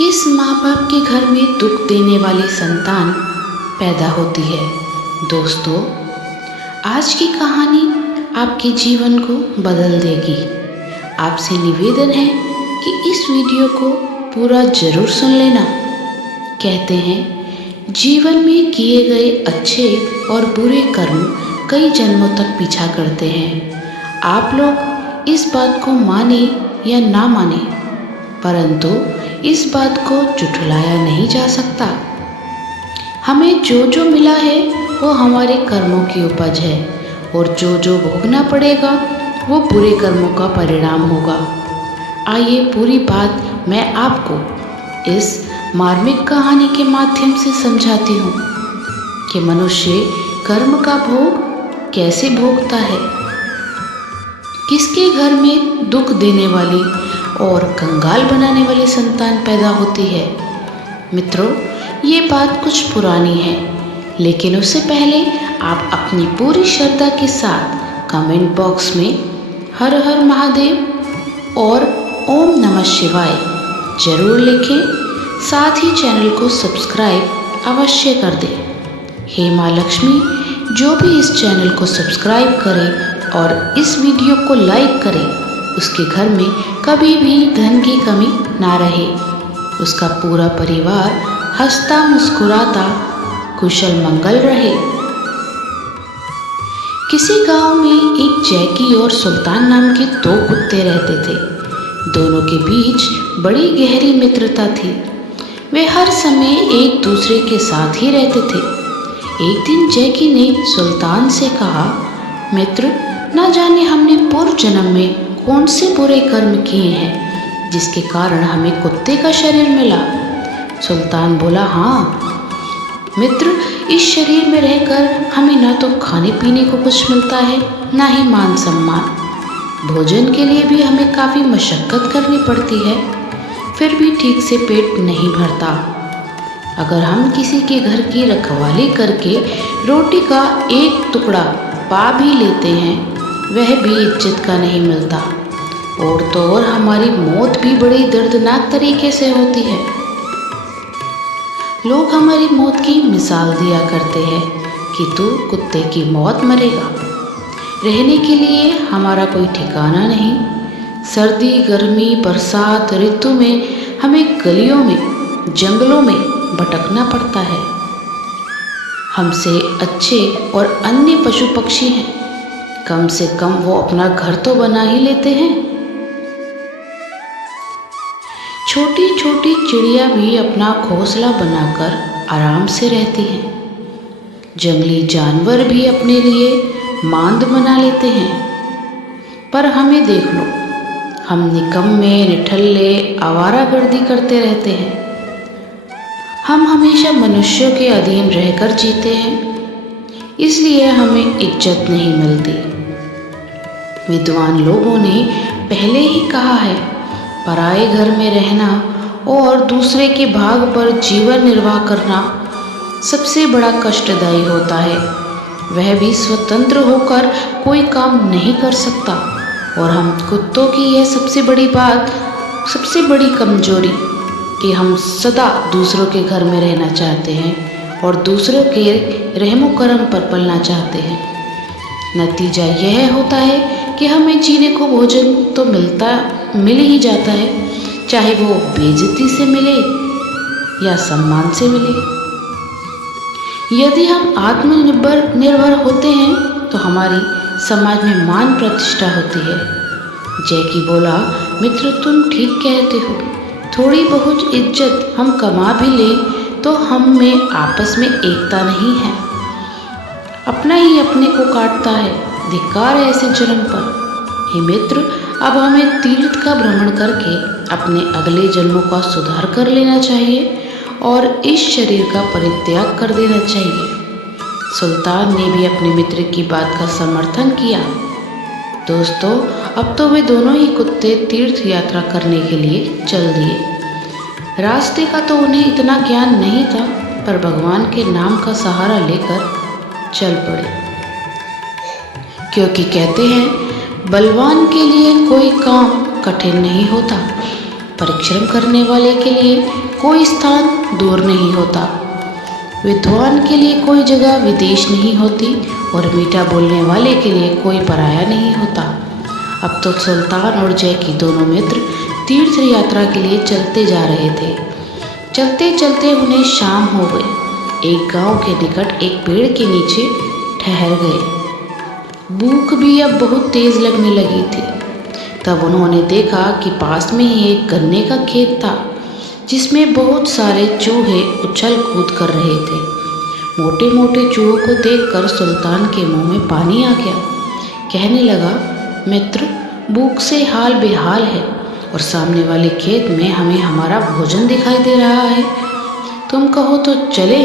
किस माँ बाप के घर में दुख देने वाली संतान पैदा होती है। दोस्तों, आज की कहानी आपके जीवन को बदल देगी। आपसे निवेदन है कि इस वीडियो को पूरा जरूर सुन लेना। कहते हैं जीवन में किए गए अच्छे और बुरे कर्म कई जन्मों तक पीछा करते हैं। आप लोग इस बात को माने या ना माने, परंतु इस बात को झुठलाया नहीं जा सकता। हमें जो जो मिला है वो हमारे कर्मों की उपज है, और जो जो भोगना पड़ेगा वो बुरे कर्मों का परिणाम होगा। आइए पूरी बात मैं आपको इस मार्मिक कहानी के माध्यम से समझाती हूँ कि मनुष्य कर्म का भोग कैसे भोगता है। किसके घर में दुख देने वाली और कंगाल बनाने वाली संतान पैदा होती है। मित्रों, ये बात कुछ पुरानी है, लेकिन उससे पहले आप अपनी पूरी श्रद्धा के साथ कमेंट बॉक्स में हर हर महादेव और ओम नमः शिवाय जरूर लिखें। साथ ही चैनल को सब्सक्राइब अवश्य कर दें। हे माँ लक्ष्मी, जो भी इस चैनल को सब्सक्राइब करे और इस वीडियो को लाइक करे, उसके घर में कभी भी धन की कमी ना रहे। उसका पूरा परिवार हंसता मुस्कुराता कुशल मंगल रहे। किसी गांव में एक जैकी और सुल्तान नाम के दो कुत्ते रहते थे। दोनों के बीच बड़ी गहरी मित्रता थी। वे हर समय एक दूसरे के साथ ही रहते थे। एक दिन जैकी ने सुल्तान से कहा, मित्र, ना जाने हमने पूर्व जन्म में कौन से बुरे कर्म किए हैं जिसके कारण हमें कुत्ते का शरीर मिला। सुल्तान बोला, हाँ मित्र, इस शरीर में रहकर हमें ना तो खाने पीने को कुछ मिलता है, ना ही मान सम्मान। भोजन के लिए भी हमें काफ़ी मशक्क़त करनी पड़ती है, फिर भी ठीक से पेट नहीं भरता। अगर हम किसी के घर की रखवाली करके रोटी का एक टुकड़ा पा भी लेते हैं, वह भी इज्जत का नहीं मिलता। और तो और हमारी मौत भी बड़ी दर्दनाक तरीके से होती है। लोग हमारी मौत की मिसाल दिया करते हैं कि तू कुत्ते की मौत मरेगा। रहने के लिए हमारा कोई ठिकाना नहीं। सर्दी, गर्मी, बरसात ऋतु में हमें गलियों में, जंगलों में भटकना पड़ता है। हमसे अच्छे और अन्य पशु पक्षी हैं, कम से कम वो अपना घर तो बना ही लेते हैं। छोटी छोटी चिड़िया भी अपना घोंसला बनाकर आराम से रहती हैं। जंगली जानवर भी अपने लिए मांद बना लेते हैं। पर हमें देख लो, हम निकम्मे, निठल्ले, आवारागर्दी करते रहते हैं। हम हमेशा मनुष्यों के अधीन रहकर जीते हैं, इसलिए हमें इज्जत नहीं मिलती। विद्वान लोगों ने पहले ही कहा है, पराए घर में रहना और दूसरे के भाग पर जीवन निर्वाह करना सबसे बड़ा कष्टदायी होता है। वह भी स्वतंत्र होकर कोई काम नहीं कर सकता। और हम कुत्तों की यह सबसे बड़ी बात, सबसे बड़ी कमजोरी कि हम सदा दूसरों के घर में रहना चाहते हैं और दूसरों के रहमो करम पर पलना चाहते हैं। नतीजा यह होता है कि हमें जीने को भोजन तो मिल ही जाता है, चाहे वो बेइज्जती से मिले या सम्मान से मिले। यदि हम आत्मनिर्भर होते हैं तो हमारी समाज में मान प्रतिष्ठा होती है। जैकी बोला, मित्र, तुम ठीक कहते हो। थोड़ी बहुत इज्जत हम कमा भी लें तो हम में आपस में एकता नहीं है। अपना ही अपने को काटता है। धिक्कार है ऐसे जन्म पर। हे मित्र, अब हमें तीर्थ का भ्रमण करके अपने अगले जन्मों का सुधार कर लेना चाहिए और इस शरीर का परित्याग कर देना चाहिए। सुल्तान ने भी अपने मित्र की बात का समर्थन किया। दोस्तों, अब तो वे दोनों ही कुत्ते तीर्थ यात्रा करने के लिए चल दिए। रास्ते का तो उन्हें इतना ज्ञान नहीं था, पर भगवान के नाम का सहारा लेकर चल पड़े। क्योंकि कहते हैं, बलवान के लिए कोई काम कठिन नहीं होता, परिश्रम करने वाले के लिए कोई स्थान दूर नहीं होता, विद्वान के लिए कोई जगह विदेश नहीं होती और मीठा बोलने वाले के लिए कोई पराया नहीं होता। अब तो सुल्तान और जैकी दोनों मित्र तीर्थ यात्रा के लिए चलते जा रहे थे। चलते चलते उन्हें शाम हो गई। एक गांव के निकट एक पेड़ के नीचे ठहर गए। भूख भी अब बहुत तेज लगने लगी थी। तब उन्होंने देखा कि पास में ही एक गन्ने का खेत था जिसमें बहुत सारे चूहे उछल कूद कर रहे थे। मोटे मोटे चूहों को देखकर सुल्तान के मुंह में पानी आ गया। कहने लगा, मित्र, भूख से हाल बेहाल है और सामने वाले खेत में हमें हमारा भोजन दिखाई दे रहा है। तुम कहो तो चले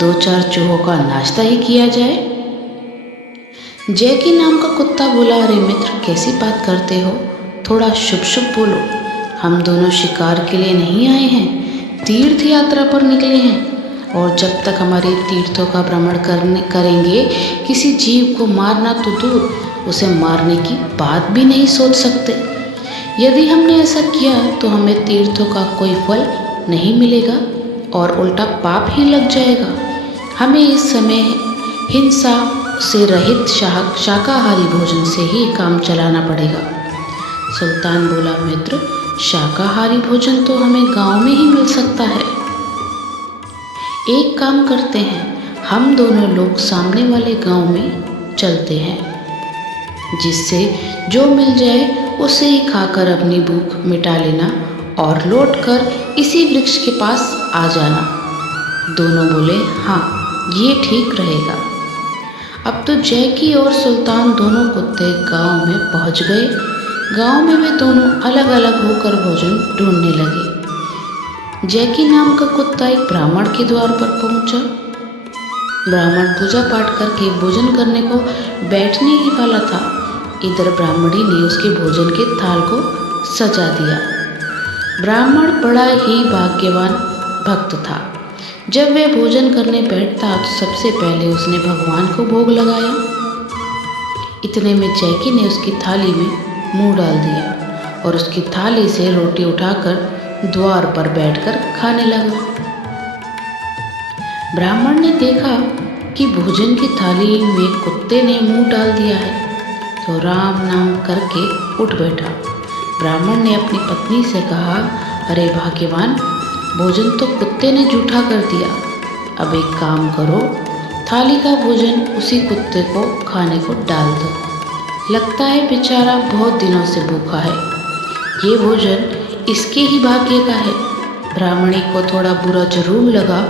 2-4 चूहों का नाश्ता ही किया जाए। जैकी नाम का कुत्ता बोला, अरे मित्र, कैसी बात करते हो, थोड़ा शुभ शुभ बोलो। हम दोनों शिकार के लिए नहीं आए हैं, तीर्थ यात्रा पर निकले हैं और जब तक हमारे तीर्थों का भ्रमण करेंगे किसी जीव को मारना तो दूर, उसे मारने की बात भी नहीं सोच सकते। यदि हमने ऐसा किया तो हमें तीर्थों का कोई फल नहीं मिलेगा और उल्टा पाप ही लग जाएगा। हमें इस समय हिंसा से रहित शाकाहारी भोजन से ही काम चलाना पड़ेगा। सुल्तान बोला, मित्र, शाकाहारी भोजन तो हमें गांव में ही मिल सकता है। एक काम करते हैं, हम दोनों लोग सामने वाले गांव में चलते हैं, जिससे जो मिल जाए उसे ही खाकर अपनी भूख मिटा लेना और लौटकर इसी वृक्ष के पास आ जाना। दोनों बोले, हाँ, ये ठीक रहेगा। अब तो जैकी और सुल्तान दोनों कुत्ते गांव में पहुंच गए। गांव में वे दोनों अलग अलग होकर भोजन ढूंढने लगे। जैकी नाम का कुत्ता एक ब्राह्मण के द्वार पर पहुंचा। ब्राह्मण पूजा पाठ करके भोजन करने को बैठने ही वाला था। इधर ब्राह्मणी ने उसके भोजन के थाल को सजा दिया। ब्राह्मण बड़ा ही भाग्यवान भक्त था। जब वह भोजन करने बैठता तो सबसे पहले उसने भगवान को भोग लगाया। इतने में जैकी ने उसकी थाली में मुंह डाल दिया और उसकी थाली से रोटी उठाकर द्वार पर बैठकर खाने लगा। ब्राह्मण ने देखा कि भोजन की थाली में कुत्ते ने मुंह डाल दिया है तो राम नाम करके उठ बैठा। ब्राह्मण ने अपनी पत्नी से कहा, अरे भाग्यवान, भोजन तो कुत्ते ने जूठा कर दिया। अब एक काम करो, थाली का भोजन उसी कुत्ते को खाने को डाल दो। लगता है बेचारा बहुत दिनों से भूखा है। ये भोजन इसके ही भाग्य का है। ब्राह्मणी को थोड़ा बुरा जरूर लगा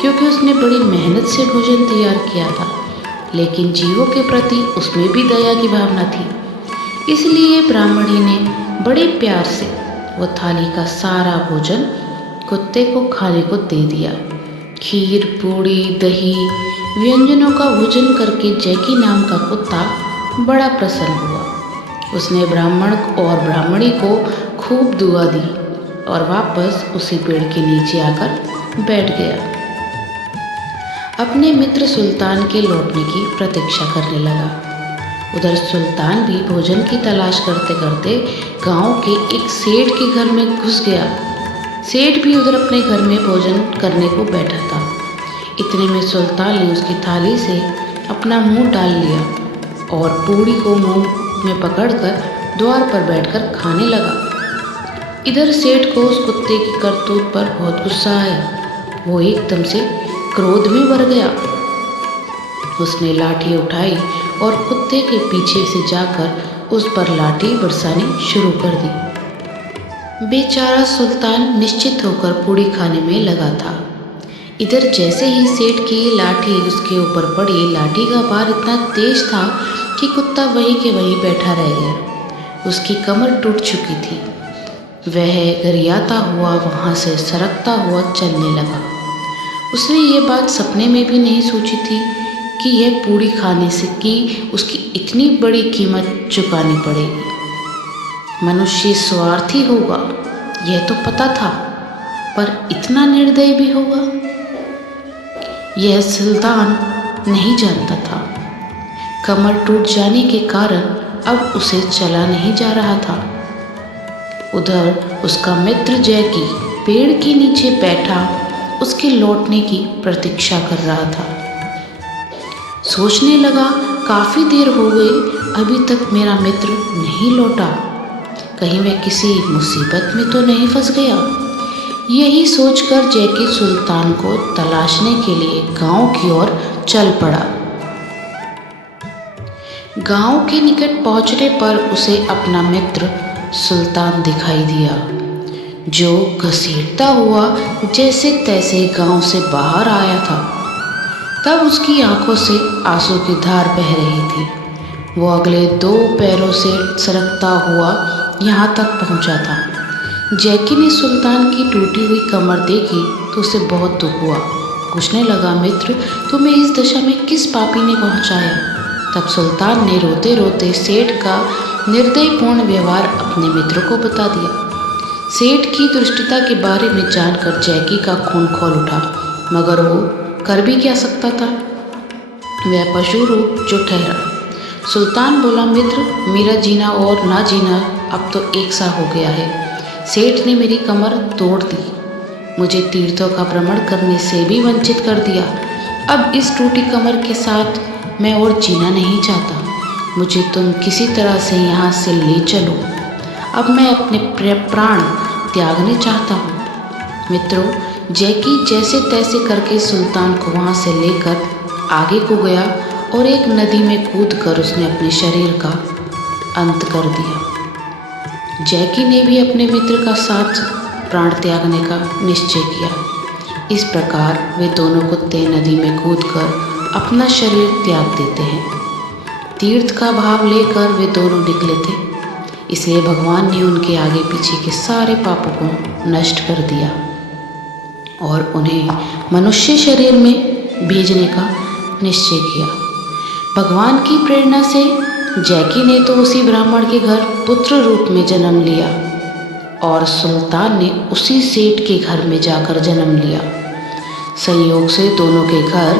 क्योंकि उसने बड़ी मेहनत से भोजन तैयार किया था, लेकिन जीवों के प्रति उसमें भी दया की भावना थी। इसलिए ब्राह्मणी ने बड़े प्यार से वो थाली का सारा भोजन कुत्ते को खाने को दे दिया। खीर, पूड़ी, दही, व्यंजनों का भोजन करके जैकी नाम का कुत्ता बड़ा प्रसन्न हुआ। उसने ब्राह्मण और ब्राह्मणी को खूब दुआ दी और वापस उसी पेड़ के नीचे आकर बैठ गया। अपने मित्र सुल्तान के लौटने की प्रतीक्षा करने लगा। उधर सुल्तान भी भोजन की तलाश करते करते गांव के एक सेठ के घर में घुस गया। सेठ भी उधर अपने घर में भोजन करने को बैठा था। इतने में सुल्तान ने उसकी थाली से अपना मुंह डाल लिया और पूड़ी को मुंह में पकड़कर द्वार पर बैठकर खाने लगा। इधर सेठ को उस कुत्ते की करतूत पर बहुत गुस्सा आया। वो एकदम से क्रोध में भर गया। उसने लाठी उठाई और कुत्ते के पीछे से जाकर उस पर लाठी बरसानी शुरू कर दी। बेचारा सुल्तान निश्चित होकर पूड़ी खाने में लगा था। इधर जैसे ही सेठ की लाठी उसके ऊपर पड़ी, लाठी का वार इतना तेज था कि कुत्ता वहीं के वहीं बैठा रह गया। उसकी कमर टूट चुकी थी। वह गरियाता हुआ वहाँ से सरकता हुआ चलने लगा। उसने ये बात सपने में भी नहीं सोची थी कि यह पूड़ी खाने से की उसकी इतनी बड़ी कीमत चुकानी पड़ेगी। मनुष्य स्वार्थी होगा, यह तो पता था, पर इतना निर्दयी भी होगा, यह सुल्तान नहीं जानता था। कमर टूट जाने के कारण अब उसे चला नहीं जा रहा था। उधर उसका मित्र जैकी पेड़ के नीचे बैठा उसके लौटने की प्रतीक्षा कर रहा था। सोचने लगा, काफ़ी देर हो गई, अभी तक मेरा मित्र नहीं लौटा। कहीं वह किसी मुसीबत में तो नहीं फंस गया। यही सोचकर जैकी सुल्तान को तलाशने के लिए गांव की ओर चल पड़ा। गांव के निकट पहुंचने पर उसे अपना मित्र सुल्तान दिखाई दिया, जो घसीटता हुआ जैसे तैसे गांव से बाहर आया था। तब उसकी आंखों से आंसू की धार बह रही थी। वो अगले 2 पैरों से सरकता हुआ यहाँ तक पहुँचा था। जैकी ने सुल्तान की टूटी हुई कमर देखी तो उसे बहुत दुख हुआ। पूछने लगा, मित्र, तुम्हें इस दशा में किस पापी ने पहुँचाया? तब सुल्तान ने रोते रोते सेठ का निर्दयपूर्ण व्यवहार अपने मित्र को बता दिया। सेठ की दुष्टता के बारे में जानकर जैकी का खून खौल उठा, मगर वो कर भी क्या सकता था? वह पशु रूप जो ठहरा। सुल्तान बोला, मित्र, मेरा जीना और ना जीना अब तो एक सा हो गया है। सेठ ने मेरी कमर तोड़ दी, मुझे तीर्थों का भ्रमण करने से भी वंचित कर दिया। अब इस टूटी कमर के साथ मैं और जीना नहीं चाहता। मुझे तुम किसी तरह से यहाँ से ले चलो। अब मैं अपने प्राण त्यागने चाहता हूँ। मित्रों, जैकी जैसे तैसे करके सुल्तान को वहाँ से लेकर आगे को गया और एक नदी में कूदकर उसने अपने शरीर का अंत कर दिया। जैकी ने भी अपने मित्र का साथ प्राण त्यागने का निश्चय किया। इस प्रकार वे दोनों कुत्ते नदी में कूदकर अपना शरीर त्याग देते हैं। तीर्थ का भाव लेकर वे दोनों निकले थे, इसलिए भगवान ने उनके आगे पीछे के सारे पापों को नष्ट कर दिया और उन्हें मनुष्य शरीर में भेजने का निश्चय किया। भगवान की प्रेरणा से जैकी ने तो उसी ब्राह्मण के घर पुत्र रूप में जन्म लिया और सुल्तान ने उसी सेठ के घर में जाकर जन्म लिया। संयोग से दोनों के घर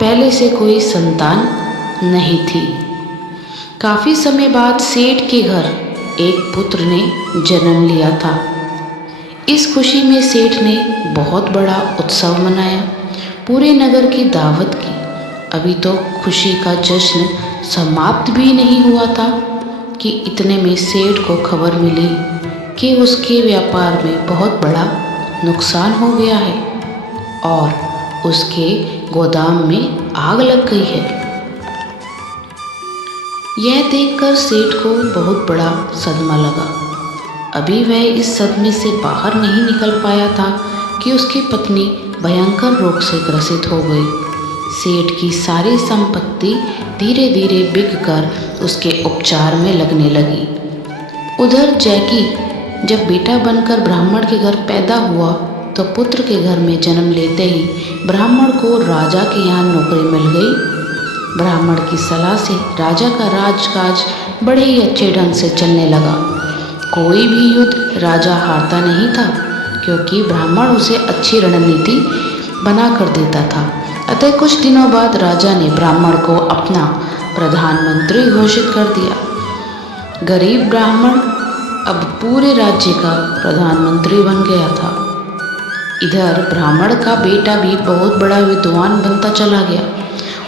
पहले से कोई संतान नहीं थी। काफ़ी समय बाद सेठ के घर एक पुत्र ने जन्म लिया था। इस खुशी में सेठ ने बहुत बड़ा उत्सव मनाया, पूरे नगर की दावत की। अभी तो खुशी का जश्न समाप्त भी नहीं हुआ था कि इतने में सेठ को खबर मिली कि उसके व्यापार में बहुत बड़ा नुकसान हो गया है और उसके गोदाम में आग लग गई है। यह देखकर सेठ को बहुत बड़ा सदमा लगा। अभी वह इस सदमे से बाहर नहीं निकल पाया था कि उसकी पत्नी भयंकर रोग से ग्रसित हो गई। सेठ की सारी संपत्ति धीरे धीरे बिककर उसके उपचार में लगने लगी। उधर जैकी जब बेटा बनकर ब्राह्मण के घर पैदा हुआ तो पुत्र के घर में जन्म लेते ही ब्राह्मण को राजा के यहाँ नौकरी मिल गई। ब्राह्मण की सलाह से राजा का राजकाज बड़े ही अच्छे ढंग से चलने लगा। कोई भी युद्ध राजा हारता नहीं था, क्योंकि ब्राह्मण उसे अच्छी रणनीति बना कर देता था। अतः कुछ दिनों बाद राजा ने ब्राह्मण को अपना प्रधानमंत्री घोषित कर दिया। गरीब ब्राह्मण अब पूरे राज्य का प्रधानमंत्री बन गया था। इधर ब्राह्मण का बेटा भी बहुत बड़ा विद्वान बनता चला गया।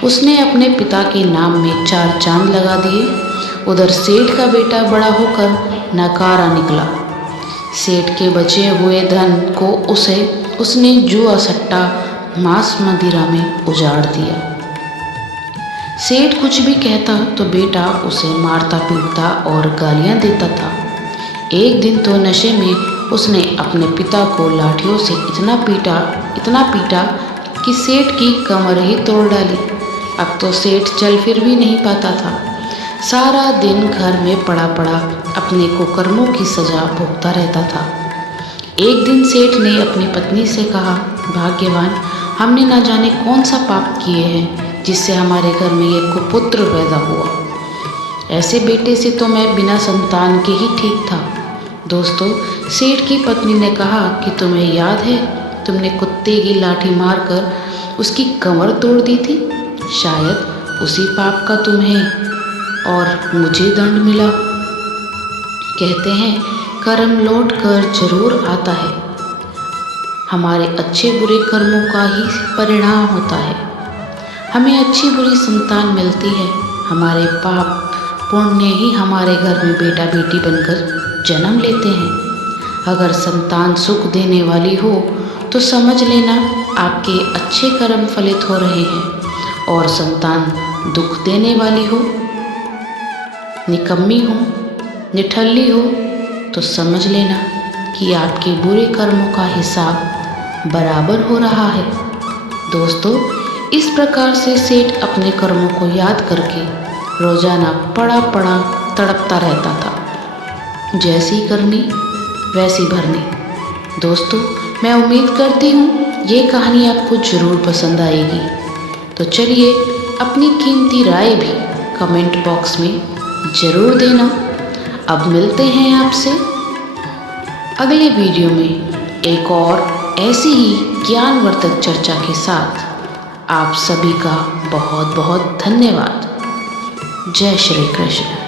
उसने अपने पिता के नाम में 4 चांद लगा दिए। उधर सेठ का बेटा बड़ा होकर नकारा निकला। सेठ के बचे हुए धन को उसने जुआ सट्टा मांस मदिरा में उजाड़ दिया। सेठ कुछ भी कहता तो बेटा उसे मारता पीटता और गालियां देता था। एक दिन तो नशे में उसने अपने पिता को लाठियों से इतना पीटा कि सेठ की कमर ही तोड़ डाली। अब तो सेठ चल फिर भी नहीं पाता था। सारा दिन घर में पड़ा अपने कुकर्मों की सजा भोगता रहता था। एक दिन सेठ ने अपनी पत्नी से कहा, भाग्यवान, हमने ना जाने कौन सा पाप किए हैं जिससे हमारे घर में ये कुपुत्र पैदा हुआ। ऐसे बेटे से तो मैं बिना संतान के ही ठीक था। दोस्तों, सेठ की पत्नी ने कहा कि तुम्हें याद है, तुमने कुत्ते की लाठी मारकर उसकी कमर तोड़ दी थी। शायद उसी पाप का तुम्हें और मुझे दंड मिला। कहते हैं कर्म लौट कर जरूर आता है। हमारे अच्छे बुरे कर्मों का ही परिणाम होता है। हमें अच्छी बुरी संतान मिलती है। हमारे पाप पुण्य ही हमारे घर में बेटा बेटी बनकर जन्म लेते हैं। अगर संतान सुख देने वाली हो तो समझ लेना आपके अच्छे कर्म फलित हो रहे हैं, और संतान दुख देने वाली हो, निकम्मी हो, निठल्ली हो, तो समझ लेना कि आपके बुरे कर्मों का हिसाब बराबर हो रहा है। दोस्तों, इस प्रकार से सेठ अपने कर्मों को याद करके रोजाना पड़ा पड़ा तड़पता रहता था। जैसी करनी वैसी भरनी। दोस्तों, मैं उम्मीद करती हूँ ये कहानी आपको ज़रूर पसंद आएगी। तो चलिए अपनी कीमती राय भी कमेंट बॉक्स में ज़रूर देना। अब मिलते हैं आपसे अगले वीडियो में एक और ऐसी ही ज्ञानवर्धक चर्चा के साथ। आप सभी का बहुत बहुत धन्यवाद। जय श्री कृष्ण।